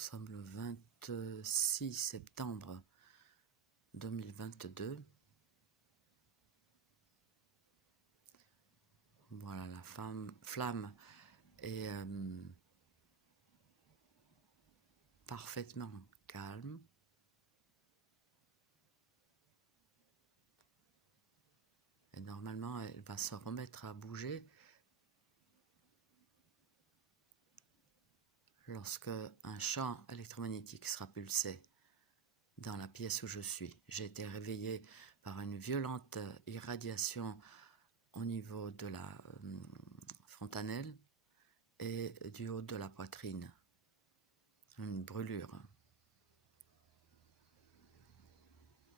sommes le 26 septembre 2022. Voilà, la flamme est parfaitement calme. Et normalement, elle va se remettre à bouger lorsque un champ électromagnétique sera pulsé dans la pièce où je suis. J'ai été réveillée par une violente irradiation au niveau de la fontanelle et du haut de la poitrine. Une brûlure.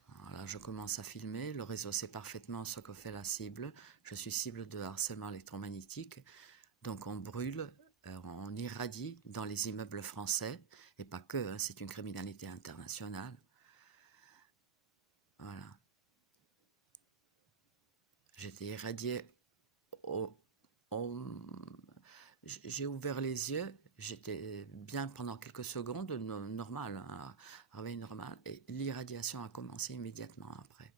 Voilà, je commence à filmer. Le réseau sait parfaitement ce que fait la cible. Je suis cible de harcèlement électromagnétique. Donc on brûle, on irradie dans les immeubles français, et pas que, hein, c'est une criminalité internationale. Voilà. J'étais irradié j'ai ouvert les yeux, j'étais bien pendant quelques secondes, normal, un réveil normal, et l'irradiation a commencé immédiatement après.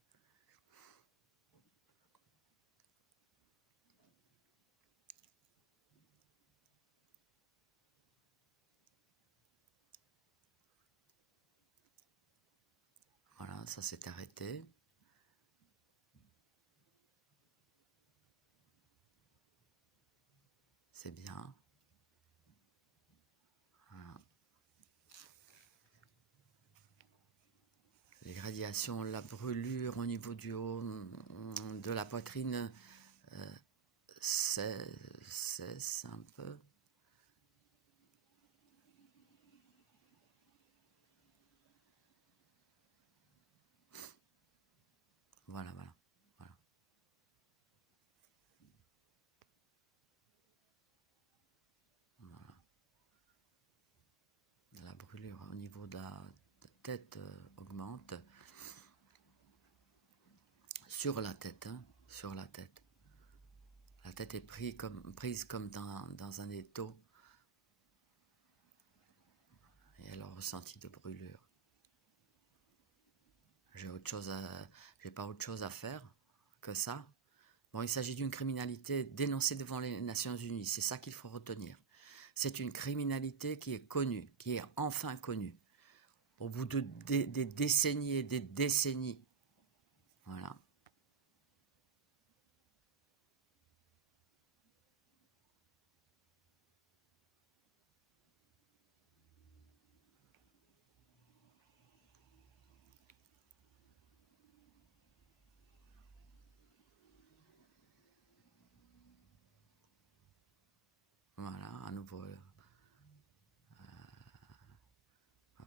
Voilà, ça s'est arrêté. C'est bien. Voilà. L'irradiation, la brûlure au niveau du haut de la poitrine cesse un peu. Voilà, voilà, voilà. Voilà. La brûlure au niveau de la tête augmente. Sur la tête, hein, sur la tête. La tête est prise comme dans un étau. Et elle a ressenti de brûlure. J'ai pas autre chose à faire que ça. Bon, il s'agit d'une criminalité dénoncée devant les Nations Unies. C'est ça qu'il faut retenir. C'est une criminalité qui est connue, qui est enfin connue. Au bout de des décennies et des décennies. Voilà. Voilà, à nouveau.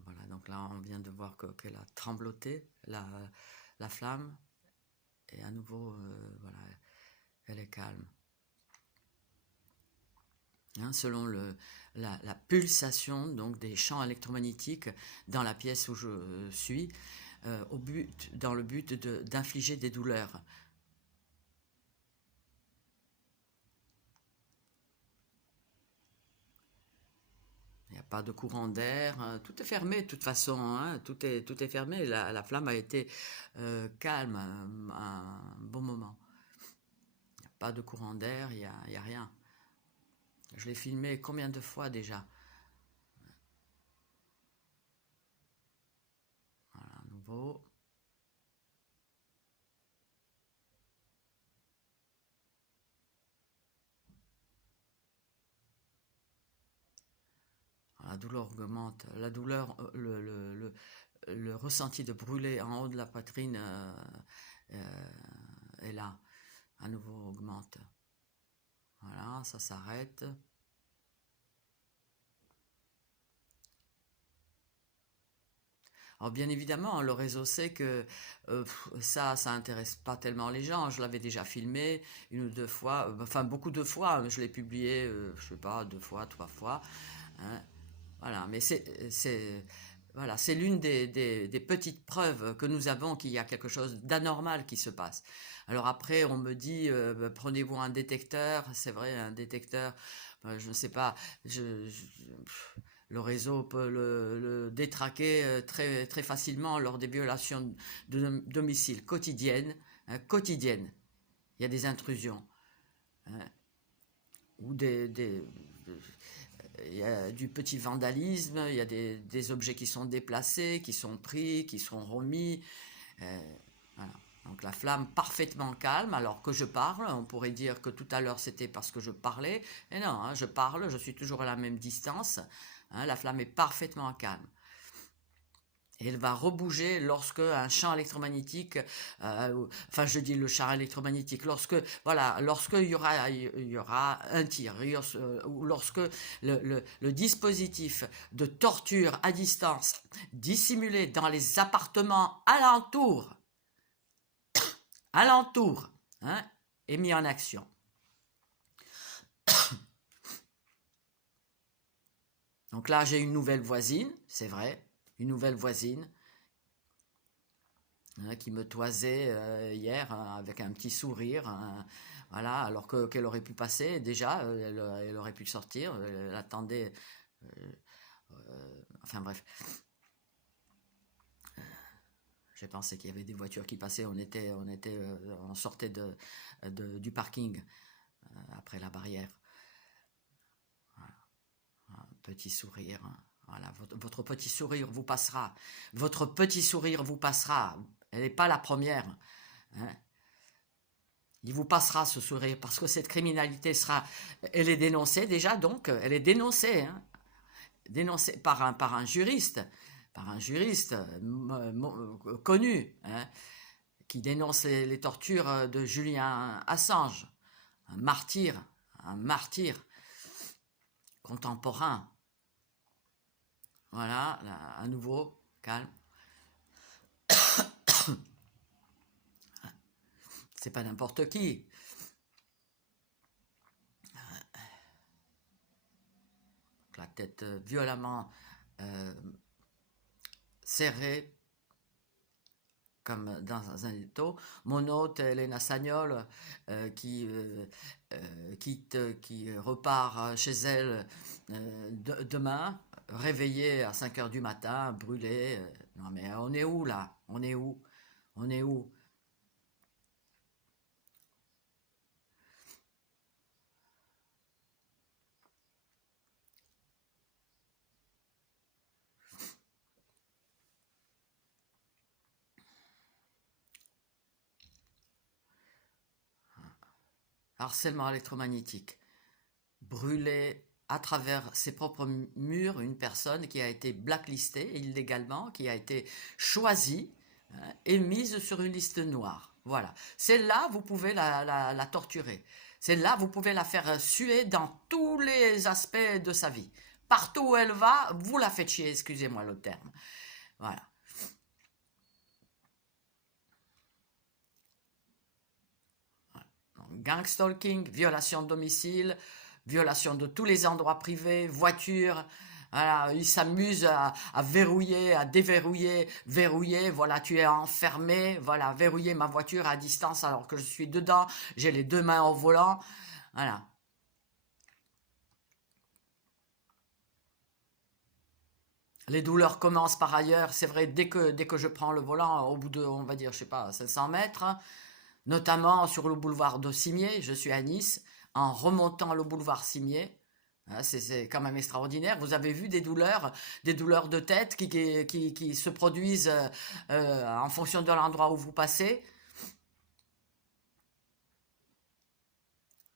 Voilà, donc là, on vient de voir qu'elle a trembloté, la flamme. Et à nouveau, voilà, elle est calme. Hein, selon la pulsation donc, des champs électromagnétiques dans la pièce où je suis, dans le but d'infliger des douleurs. Il n'y a pas de courant d'air, tout est fermé de toute façon, hein, tout est fermé. La flamme a été calme un bon moment. Il n'y a pas de courant d'air, il n'y a rien. Je l'ai filmé combien de fois déjà? Voilà, à nouveau. La douleur augmente. La douleur, le ressenti de brûler en haut de la poitrine est là. À nouveau augmente. Voilà, ça s'arrête. Alors bien évidemment, le réseau sait que ça intéresse pas tellement les gens. Je l'avais déjà filmé une ou deux fois, enfin beaucoup de fois. Je l'ai publié, je sais pas, 2 fois, 3 fois. Hein. Voilà, mais voilà, c'est l'une des petites preuves que nous avons qu'il y a quelque chose d'anormal qui se passe. Alors après, on me dit, prenez-vous un détecteur. C'est vrai, un détecteur, je ne sais pas. Le réseau peut le détraquer très, très facilement lors des violations de domicile quotidiennes, hein, quotidiennes. Il y a des intrusions, hein, ou il y a du petit vandalisme, il y a des objets qui sont déplacés, qui sont pris, qui sont remis. Voilà. Donc la flamme parfaitement calme alors que je parle. On pourrait dire que tout à l'heure c'était parce que je parlais. Et non, hein, je parle, je suis toujours à la même distance. Hein, la flamme est parfaitement calme. Et elle va rebouger lorsque un champ électromagnétique, enfin je dis le champ électromagnétique, lorsque voilà, lorsque il y aura un tir, ou lorsque le dispositif de torture à distance dissimulé dans les appartements alentour, hein, est mis en action. Donc là, j'ai une nouvelle voisine, c'est vrai, une nouvelle voisine, hein, qui me toisait hier avec un petit sourire, hein, voilà, alors qu'elle aurait pu passer déjà, elle aurait pu sortir, elle attendait, euh, enfin bref. J'ai pensé qu'il y avait des voitures qui passaient, on sortait du parking après la barrière. Voilà. Un petit sourire. Voilà, votre petit sourire vous passera. Votre petit sourire vous passera. Elle n'est pas la première. Hein. Il vous passera ce sourire parce que cette criminalité elle est dénoncée déjà, donc elle est dénoncée, hein, dénoncée par un juriste, connu, hein, qui dénonce les tortures de Julian Assange, un martyr contemporain. Voilà, là, à nouveau, calme. C'est pas n'importe qui. La tête violemment serrée, comme dans un étau. Mon hôte, Elena Sagnol, qui qui repart chez elle demain, réveillée à 5 heures du matin, brûlée. Non mais on est où là? On est où? On est où? Harcèlement électromagnétique. Brûler à travers ses propres murs une personne qui a été blacklistée illégalement, qui a été choisie, hein, et mise sur une liste noire. Voilà. Celle-là, vous pouvez la torturer. Celle-là, vous pouvez la faire suer dans tous les aspects de sa vie. Partout où elle va, vous la faites chier, excusez-moi le terme. Voilà. Gang stalking, violation de domicile, violation de tous les endroits privés, voitures. Voilà, ils s'amusent à verrouiller, à déverrouiller, verrouiller. Voilà, tu es enfermé. Voilà, verrouiller ma voiture à distance alors que je suis dedans. J'ai les deux mains au volant. Voilà. Les douleurs commencent par ailleurs. C'est vrai, dès que je prends le volant, au bout de, on va dire, je sais pas, 500 mètres, notamment sur le boulevard de Cimier, je suis à Nice, en remontant le boulevard Cimier, hein, c'est quand même extraordinaire. Vous avez vu des douleurs de tête qui se produisent en fonction de l'endroit où vous passez.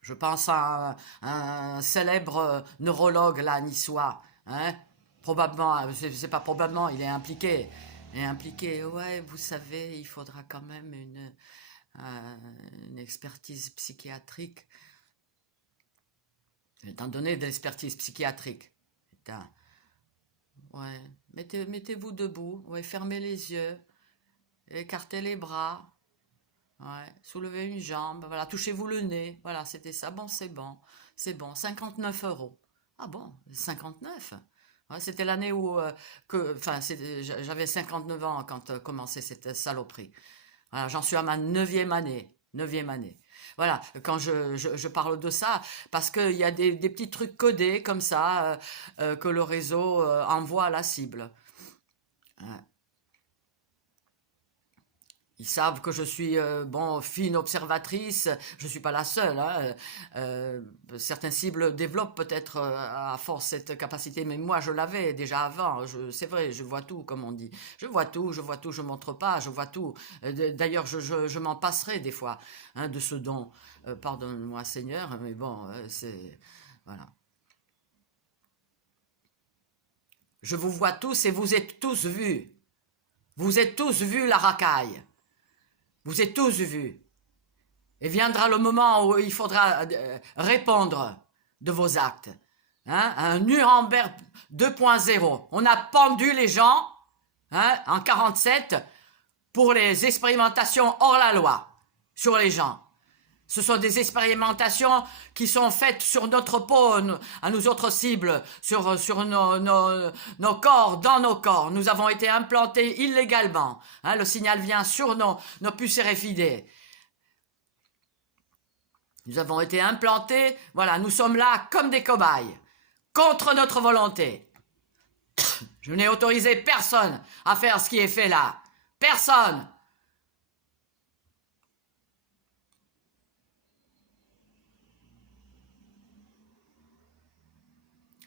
Je pense à un célèbre neurologue là, niçois, hein, probablement, c'est pas probablement, il est impliqué. Il est impliqué. Ouais, vous savez, il faudra quand même euh, une expertise psychiatrique. Étant donné de l'expertise psychiatrique. Putain. Ouais. Mettez-vous debout. Ouais, fermez les yeux. Écartez les bras. Ouais. Soulevez une jambe. Voilà. Touchez-vous le nez. Voilà, c'était ça. Bon, c'est bon. C'est bon. 59 €. Ah bon, 59. Ouais, c'était l'année où enfin, j'avais 59 ans quand commençait cette saloperie. Voilà, j'en suis à ma neuvième année. 9e année. Voilà, quand je parle de ça, parce qu'il y a des petits trucs codés comme ça que le réseau envoie à la cible. Hein. Ils savent que je suis bon, fine observatrice, je ne suis pas la seule. Hein. Certaines cibles développent peut-être à force cette capacité, mais moi je l'avais déjà avant. C'est vrai, je vois tout, comme on dit. Je vois tout, je ne montre pas, je vois tout. D'ailleurs, je m'en passerai des fois hein, de ce don. Pardonne-moi Seigneur, mais bon, c'est... Voilà. Je vous vois tous et vous êtes tous vus. Vous êtes tous vus la racaille. Vous êtes tous vus. Et viendra le moment où il faudra répondre de vos actes. Hein? Un Nuremberg 2.0. On a pendu les gens hein, en 47 pour les expérimentations hors la loi sur les gens. Ce sont des expérimentations qui sont faites sur notre peau, à nous autres cibles, sur nos corps, dans nos corps. Nous avons été implantés illégalement. Hein, le signal vient sur nos puces RFID. Nous avons été implantés, voilà, nous sommes là comme des cobayes, contre notre volonté. Je n'ai autorisé personne à faire ce qui est fait là. Personne.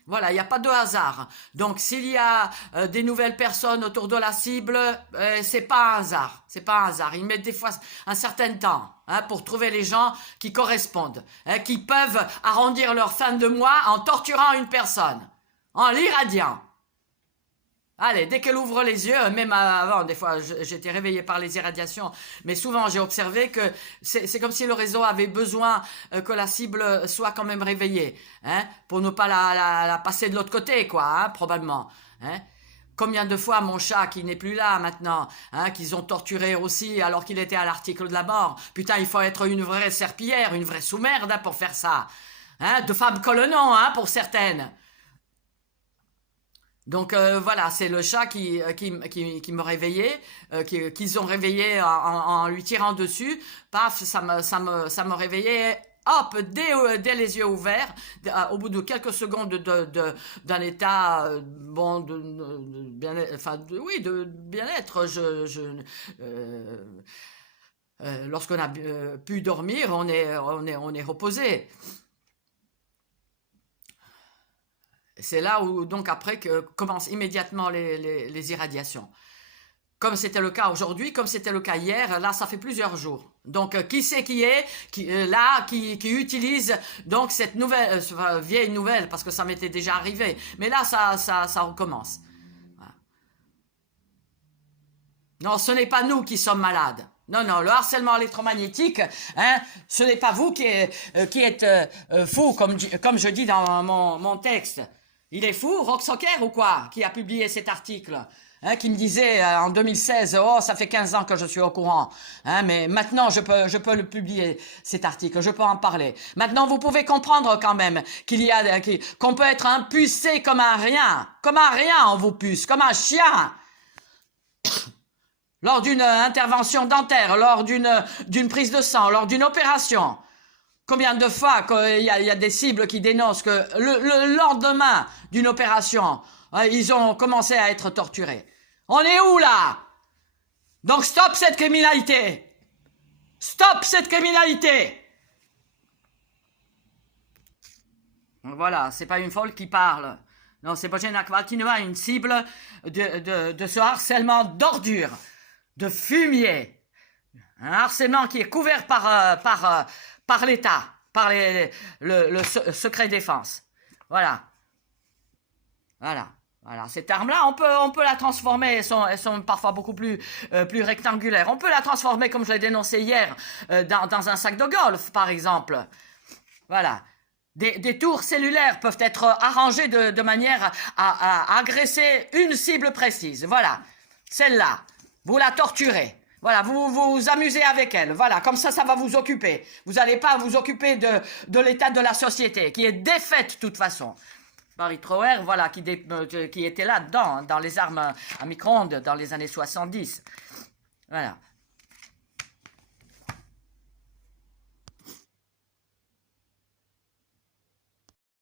Voilà, il n'y a pas de hasard. Donc, s'il y a des nouvelles personnes autour de la cible, c'est pas un hasard. C'est pas un hasard. Ils mettent des fois un certain temps hein, pour trouver les gens qui correspondent, hein, qui peuvent arrondir leur fin de mois en torturant une personne, en l'irradiant. Allez, dès qu'elle ouvre les yeux, même avant, des fois, j'étais réveillé par les irradiations, mais souvent j'ai observé que c'est comme si le réseau avait besoin que la cible soit quand même réveillée, hein, pour ne pas la passer de l'autre côté, quoi, hein, probablement. Hein. Combien de fois mon chat, qui n'est plus là maintenant, hein, qu'ils ont torturé aussi alors qu'il était à l'article de la mort. Putain, il faut être une vraie serpillière, une vraie sous-merde hein, pour faire ça. Hein, de femmes colonnant, hein, pour certaines. Donc voilà, c'est le chat qui me réveillait, qu'ils ont réveillé en lui tirant dessus. Paf, ça me réveillait. Hop, dès les yeux ouverts, au bout de quelques secondes d'un état bon de bien-être, enfin oui de bien-être, lorsqu'on a pu dormir, on est reposé. C'est là où, donc, après, que commencent immédiatement les irradiations. Comme c'était le cas aujourd'hui, comme c'était le cas hier, là, ça fait plusieurs jours. Donc, qui c'est qui est qui utilise donc cette nouvelle, vieille nouvelle, parce que ça m'était déjà arrivé. Mais là, ça recommence. Voilà. Non, ce n'est pas nous qui sommes malades. Non, non, le harcèlement électromagnétique, hein, ce n'est pas vous qui êtes fou, comme je dis dans mon texte. Il est fou, Rock Soccer ou quoi, qui a publié cet article, hein, qui me disait en 2016, oh, ça fait 15 ans que je suis au courant, hein, mais maintenant je peux le publier, cet article, je peux en parler. Maintenant, vous pouvez comprendre quand même qu'on peut être impucé comme un rien, on vous puce, comme un chien. Lors d'une intervention dentaire, lors d'une prise de sang, lors d'une opération. Combien de fois il y a des cibles qui dénoncent que le lendemain d'une opération, ils ont commencé à être torturés. On est où là? Donc stop cette criminalité. Stop cette criminalité. Voilà, c'est pas une folle qui parle. Non, c'est Božena Kvatinova, une cible de ce harcèlement d'ordures, de fumier. Un harcèlement qui est couvert par l'État, par le secret défense. Voilà. Voilà. Voilà. Cette arme-là, on peut la transformer. Elles sont parfois beaucoup plus rectangulaires. On peut la transformer, comme je l'ai dénoncé hier, dans un sac de golf, par exemple. Voilà. Des tours cellulaires peuvent être arrangées de manière à agresser une cible précise. Voilà. Celle-là. Vous la torturez. Voilà, vous vous amusez avec elle. Voilà, comme ça va vous occuper. Vous n'allez pas vous occuper de l'état de la société, qui est défaite de toute façon. Barry Trower, voilà, qui était là-dedans, dans les armes à micro-ondes, dans les années 70. Voilà.